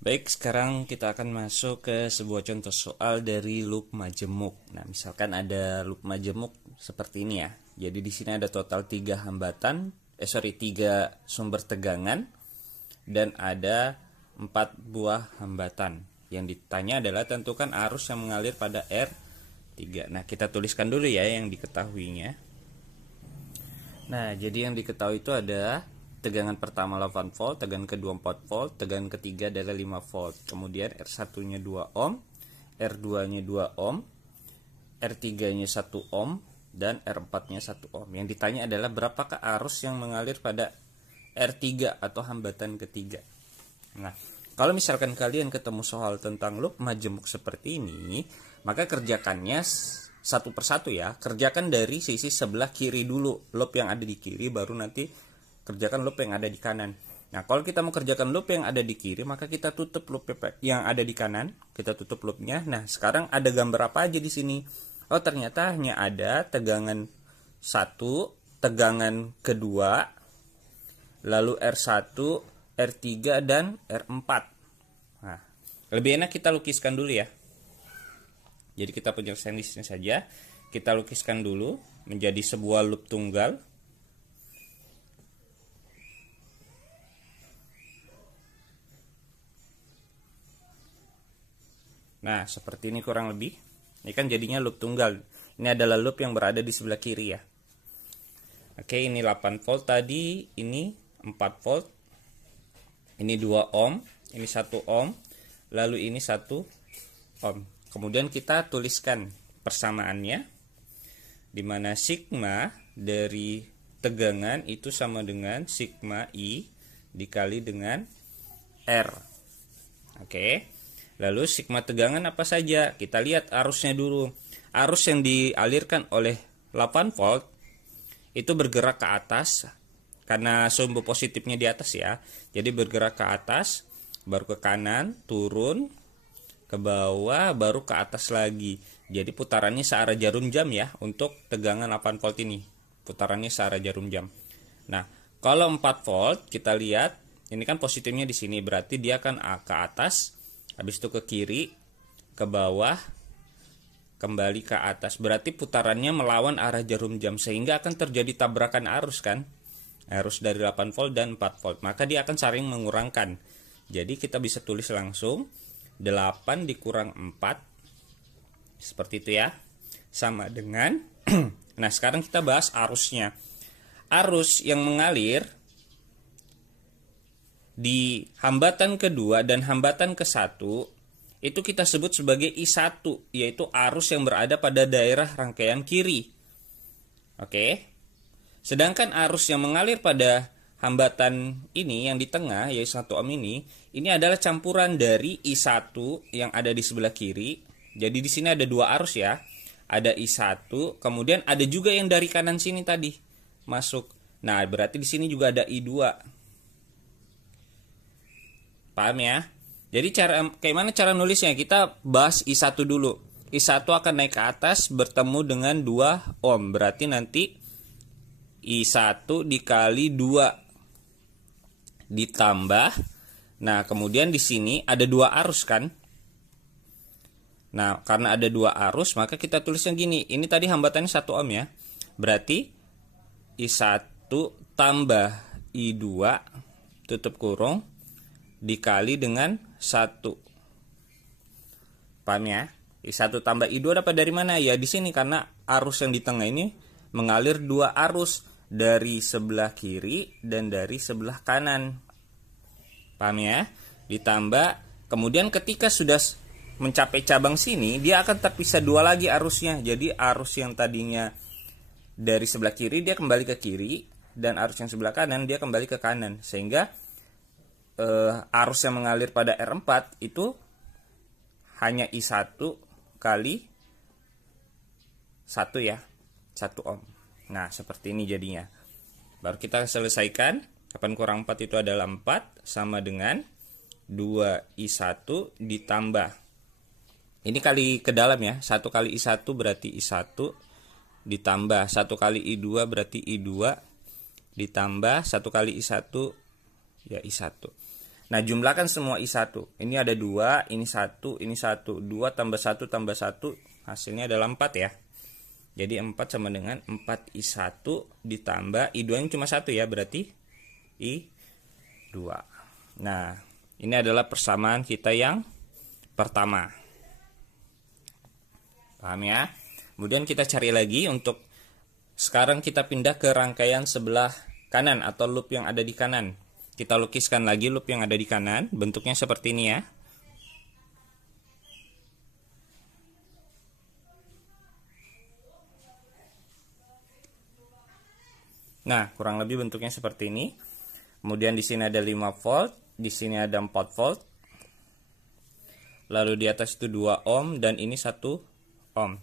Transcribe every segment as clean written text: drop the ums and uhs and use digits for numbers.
Baik, sekarang kita akan masuk ke sebuah contoh soal dari loop majemuk. Nah, misalkan ada loop majemuk seperti ini ya. Jadi di sini ada total 3 sumber tegangan dan ada 4 buah hambatan. Yang ditanya adalah tentukan arus yang mengalir pada R3. Nah, kita tuliskan dulu ya yang diketahuinya. Nah, jadi yang diketahui itu ada tegangan pertama 8 volt, tegangan kedua 4 volt, tegangan ketiga adalah 5 volt. Kemudian R1-nya 2 ohm, R2-nya 2 ohm, R3-nya 1 ohm, dan R4-nya 1 ohm. Yang ditanya adalah berapakah arus yang mengalir pada R3 atau hambatan ketiga. Nah, kalau misalkan kalian ketemu soal tentang loop majemuk seperti ini, maka kerjakannya satu persatu ya. Kerjakan dari sisi sebelah kiri dulu, loop yang ada di kiri, baru nanti kerjakan loop yang ada di kanan. Nah, kalau kita mau kerjakan loop yang ada di kiri, maka kita tutup loop yang ada di kanan, kita tutup loopnya. Nah, sekarang ada gambar apa aja di sini? Oh, ternyata hanya ada tegangan 1, tegangan kedua, lalu R1, R3, dan R4. Nah, lebih enak kita lukiskan dulu ya. Jadi kita penyelesaian di sini saja. Kita lukiskan dulu menjadi sebuah loop tunggal. Nah, seperti ini kurang lebih. Ini kan jadinya loop tunggal. Ini adalah loop yang berada di sebelah kiri ya. Oke, ini 8 volt tadi, ini 4 volt. Ini 2 ohm, ini 1 ohm, lalu ini 1 ohm. Kemudian kita tuliskan persamaannya, di mana sigma dari tegangan itu sama dengan sigma I dikali dengan R. Oke. Lalu sigma tegangan apa saja? Kita lihat arusnya dulu. Arus yang dialirkan oleh 8 volt itu bergerak ke atas karena sumbu positifnya di atas ya. Jadi bergerak ke atas, baru ke kanan, turun, ke bawah, baru ke atas lagi. Jadi putarannya searah jarum jam ya untuk tegangan 8 volt ini. Putarannya searah jarum jam. Nah, kalau 4 volt kita lihat, ini kan positifnya di sini, berarti dia akan ke atas. Habis itu ke kiri, ke bawah, kembali ke atas. Berarti putarannya melawan arah jarum jam, sehingga akan terjadi tabrakan arus kan. Arus dari 8 volt dan 4 volt. Maka dia akan saling mengurangkan. Jadi kita bisa tulis langsung 8 dikurang 4. Seperti itu ya. Sama dengan nah, sekarang kita bahas arusnya. Arus yang mengalir di hambatan kedua dan hambatan ke-1 itu kita sebut sebagai I1, yaitu arus yang berada pada daerah rangkaian kiri. Oke. Sedangkan arus yang mengalir pada hambatan ini yang di tengah, yaitu 1 ohm ini adalah campuran dari I1 yang ada di sebelah kiri. Jadi di sini ada 2 arus ya. Ada I1, kemudian ada juga yang dari kanan sini tadi masuk. Nah, berarti di sini juga ada I2. Paham ya? Jadi kayak mana cara nulisnya? Kita bahas I1 dulu. I1 akan naik ke atas bertemu dengan 2 ohm. Berarti nanti I1 dikali 2 ditambah. Nah, kemudian di sini ada 2 arus kan? Nah, karena ada 2 arus, maka kita tulisnya gini. Ini tadi hambatannya 1 ohm ya. Berarti I1 tambah I2 tutup kurung dikali dengan 1. Paham ya? I1 tambah I2 dapat dari mana? Ya di sini, karena arus yang di tengah ini mengalir 2 arus dari sebelah kiri dan dari sebelah kanan. Paham ya? Ditambah, kemudian ketika sudah mencapai cabang sini, dia akan terpisah 2 lagi arusnya. Jadi arus yang tadinya dari sebelah kiri dia kembali ke kiri, dan arus yang sebelah kanan dia kembali ke kanan. Sehingga arus yang mengalir pada R4 itu hanya I1 kali 1 ya, 1 ohm. Nah, seperti ini jadinya. Baru kita selesaikan. 8 kurang 4 itu adalah 4, sama dengan 2I1 ditambah. Ini kali ke dalam ya. 1 kali I1 berarti I1 ditambah 1 kali I2 berarti I2 ditambah 1 kali I1 ya I1. Nah, jumlahkan semua I1. Ini ada 2, ini 1, ini 1. 2 tambah 1 tambah 1, hasilnya adalah 4 ya. Jadi 4 sama dengan 4I1 ditambah I2 yang cuma 1 ya, berarti I2. Nah, ini adalah persamaan kita yang pertama. Paham ya? Kemudian kita cari lagi untuk sekarang kita pindah ke rangkaian sebelah kanan atau loop yang ada di kanan. Kita lukiskan lagi loop yang ada di kanan, bentuknya seperti ini ya. Nah, kurang lebih bentuknya seperti ini. Kemudian di sini ada 5 volt, di sini ada 4 volt. Lalu di atas itu 2 ohm dan ini 1 ohm.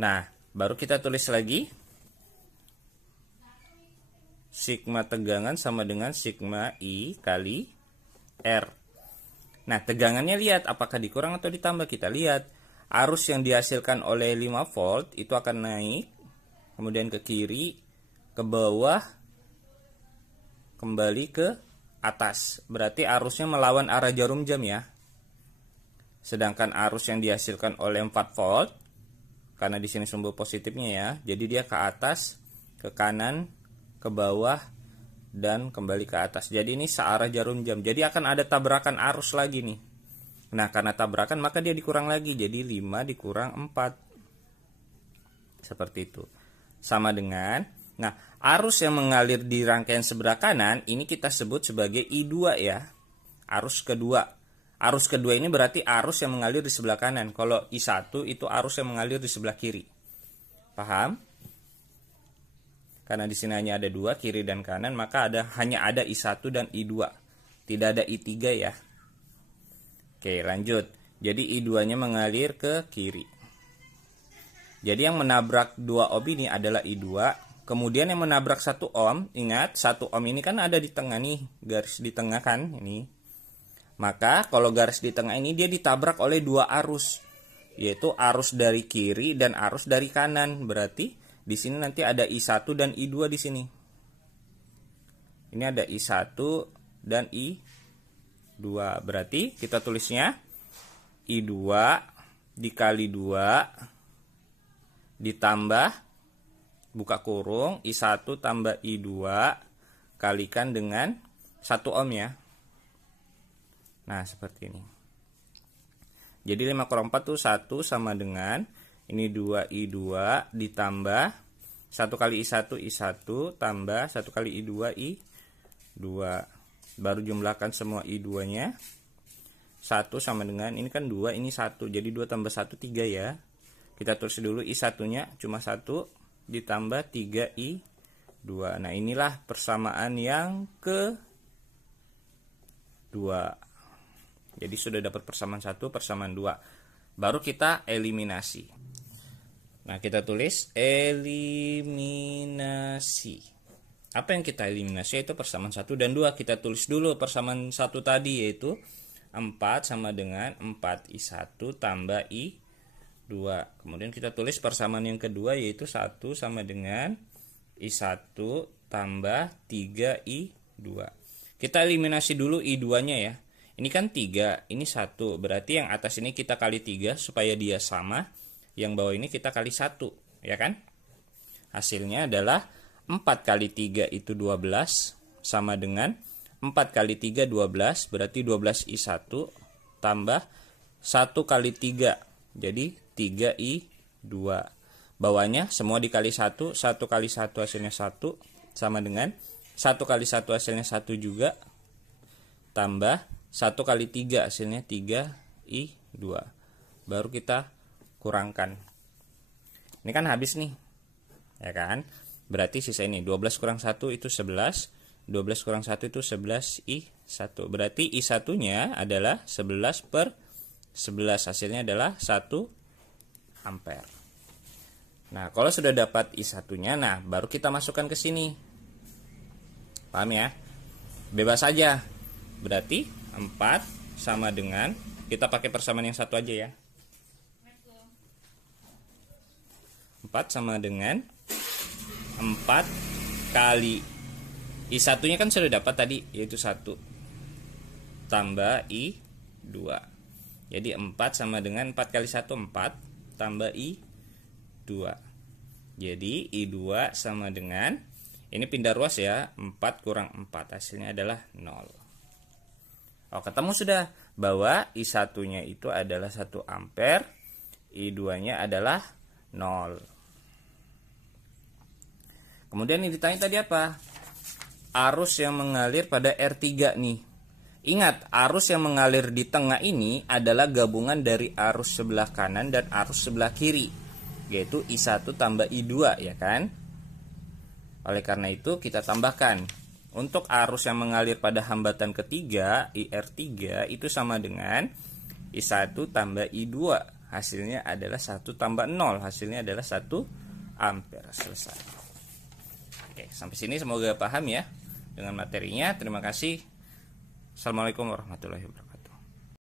Nah, baru kita tulis lagi. Sigma tegangan sama dengan sigma I kali R. Nah, tegangannya lihat apakah dikurang atau ditambah. Kita lihat arus yang dihasilkan oleh 5 volt itu akan naik, kemudian ke kiri, ke bawah, kembali ke atas. Berarti arusnya melawan arah jarum jam ya. Sedangkan arus yang dihasilkan oleh 4 volt, karena di sini sumbu positifnya ya, jadi dia ke atas, ke kanan, ke bawah, dan kembali ke atas. Jadi ini searah jarum jam. Jadi akan ada tabrakan arus lagi nih. Nah, karena tabrakan maka dia dikurang lagi. Jadi 5 dikurang 4. Seperti itu. Sama dengan, nah, arus yang mengalir di rangkaian sebelah kanan ini kita sebut sebagai I2 ya. Arus kedua. Arus kedua ini berarti arus yang mengalir di sebelah kanan. Kalau I1 itu arus yang mengalir di sebelah kiri. Paham? Karena di sini hanya ada 2, kiri dan kanan, maka hanya ada I1 dan I2. Tidak ada I3 ya. Oke, lanjut. Jadi I2-nya mengalir ke kiri. Jadi yang menabrak 2 ohm ini adalah I2. Kemudian yang menabrak 1 ohm, ingat 1 ohm ini kan ada di tengah nih, garis di tengah kan ini. Maka kalau garis di tengah ini dia ditabrak oleh 2 arus, yaitu arus dari kiri dan arus dari kanan. Berarti di sini nanti ada I1 dan I2 di sini. Ini ada I1 dan I2. Berarti kita tulisnya I2 dikali 2 ditambah buka kurung I1 tambah I2 kalikan dengan 1 ohm ya. Nah, seperti ini. Jadi 5 kurang 4 itu 1 sama dengan ini 2 I2 ditambah 1 kali I1 I1 tambah 1 kali I2 I2. Baru jumlahkan semua I2-nya. 1 sama dengan ini kan 2, ini 1. Jadi 2 tambah 1 3 ya. Kita tulis dulu I1-nya cuma 1 ditambah 3 I2. Nah, inilah persamaan yang kedua. Jadi sudah dapat persamaan 1, persamaan 2. Baru kita eliminasi. Nah, kita tulis eliminasi. Apa yang kita eliminasi itu persamaan 1 dan 2. Kita tulis dulu persamaan 1 tadi, yaitu 4 sama dengan 4I1 tambah I2. Kemudian kita tulis persamaan yang kedua, yaitu 1 sama dengan I1 tambah 3I2. Kita eliminasi dulu I2-nya ya. Ini kan 3, ini 1. Berarti yang atas ini kita kali 3 supaya dia sama. Yang bawah ini kita kali 1, ya kan? Hasilnya adalah 4 kali 3 itu 12 sama dengan 4 kali 3 12, berarti 12I1 tambah 1 kali 3. Jadi 3I2. Bawahnya semua dikali 1, 1 kali 1 hasilnya 1 sama dengan 1 kali 1 hasilnya 1 juga tambah 1 kali 3 hasilnya 3I2. Baru kita kurangkan. Ini kan habis nih, ya kan? Berarti sisa ini 12 kurang 1 itu 11, 12 kurang 1 itu 11 I1. Berarti I1-nya adalah 11 per 11, hasilnya adalah 1 ampere. Nah, kalau sudah dapat I1-nya, nah baru kita masukkan ke sini. Paham ya? Bebas aja. Berarti 4 sama dengan, kita pakai persamaan yang satu aja ya. 4 sama dengan 4 kali I1-nya kan sudah dapat tadi, yaitu 1. tambah I2. Jadi 4 sama dengan 4 kali 1 4 tambah I2. Jadi I2 sama dengan, ini pindah ruas ya, 4 kurang 4, hasilnya adalah 0. Oh, ketemu sudah bahwa I1-nya itu adalah 1 ampere, I2-nya adalah 0. Kemudian yang ditanya tadi apa? Arus yang mengalir pada R3 nih. Ingat, arus yang mengalir di tengah ini adalah gabungan dari arus sebelah kanan dan arus sebelah kiri, yaitu I1 tambah I2, ya kan? Oleh karena itu kita tambahkan, untuk arus yang mengalir pada hambatan ketiga, IR3, itu sama dengan I1 tambah I2. Hasilnya adalah 1 tambah 0, hasilnya adalah 1 ampere. Selesai. Oke, sampai sini semoga paham ya dengan materinya. Terima kasih. Assalamualaikum warahmatullahi wabarakatuh.